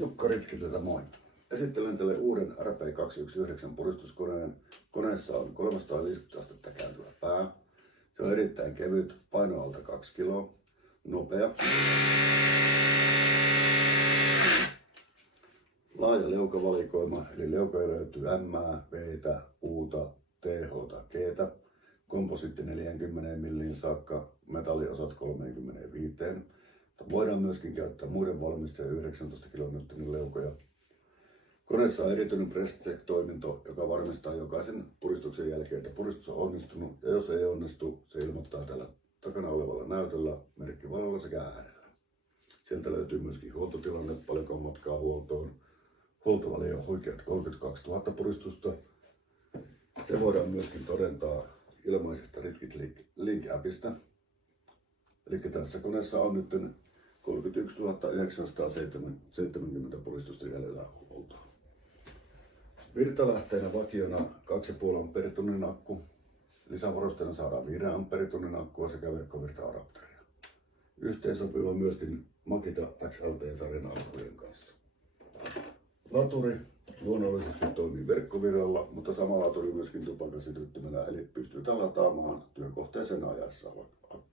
Jukka Ritkiseltä moi. Esittelen teille uuden RP219 puristuskoneen. Koneessa on 350 astetta kääntyvä pää. Se on erittäin kevyt, paino alta 2 kiloa, nopea. Laaja leukavalikoima, eli leukoja löytyy M, V, U, TH, G. Komposiitti 40 millin saakka, metalliosat 35. Voidaan myöskin käyttää muiden valmistajien 19 kN leukoja. Koneessa on erityinen press check-toiminto, joka varmistaa jokaisen puristuksen jälkeen, että puristus on onnistunut, ja jos ei onnistu, se ilmoittaa tällä takana olevalla näytöllä, merkkivalolla sekä äänellä. Sieltä löytyy myöskin huoltotilanne, paljonko on matkaa huoltoon. Huoltoväli on huikeat 32 000 puristusta. Se voidaan myöskin todentaa ilmaisesta Ritkit Link-appista. Eli tässä koneessa on nyt 31 970 puristusta jäljellä huoltoa. Virtalähteenä vakiona 2,5 amperitunnin akku. Lisävarusteena saadaan 5 amperitunnin akkua sekä verkkovirta-adapteria. Yhteensopiva myöskin Makita XLT-sarjan akkujen kanssa. Laturi luonnollisesti toimii verkkovirralla, mutta sama laturi myöskin tupakan sytyttimellä, eli pystytään lataamaan työkohteeseen ajassa akku.